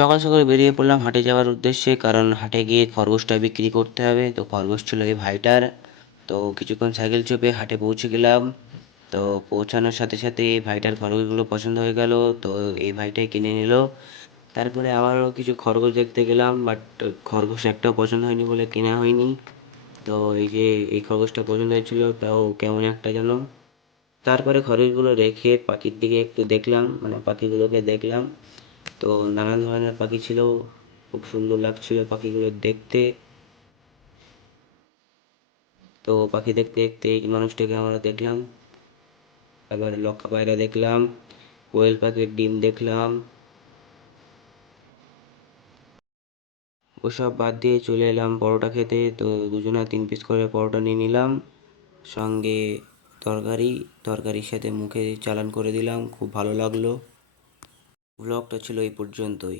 সকাল সকাল বেরিয়ে পড়লাম হাটে যাওয়ার উদ্দেশ্যে, কারণ হাটে গিয়ে খরগোশটা বিক্রি করতে হবে। তো খরগোশ ছিল এই ভাইটার। তো কিছুক্ষণ সাইকেল চেপে হাটে পৌঁছে গেলাম। তো পৌঁছানোর সাথে সাথে এই ভাইটার খরগোশগুলো পছন্দ হয়ে গেল। তো এই ভাইটাই কিনে নিল। তারপরে আবারও কিছু খরগোশ দেখতে গেলাম, বাট খরগোশ একটাও পছন্দ হয়নি বলে কেনা হয়নি। তো এই যে এই খরগোশটা পছন্দ হয়েছিল, তাও কেমন একটা যেন। তারপরে খরগোশগুলো রেখে পাখির দিকে একটু দেখলাম, মানে পাখিগুলোকে দেখলাম। তো নানান ধরনের পাখি ছিল, খুব সুন্দর লাগছিল পাখিগুলো দেখতে। তো পাখি দেখতে দেখতে এই মানুষটাকে আমরা দেখলাম। তারপরে লক্ষা পায়রা দেখলাম, কোয়েল পাখির ডিম দেখলাম। ওসব বাদ দিয়ে চলে এলাম পরোটা খেতে। তো দুজনা 3 পিস করে পরোটা নিয়ে নিলাম, সঙ্গে তরকারি। তরকারির সাথে মুখে চালান করে দিলাম, খুব ভালো লাগলো। ব্লগটা ছিল এই পর্যন্তই।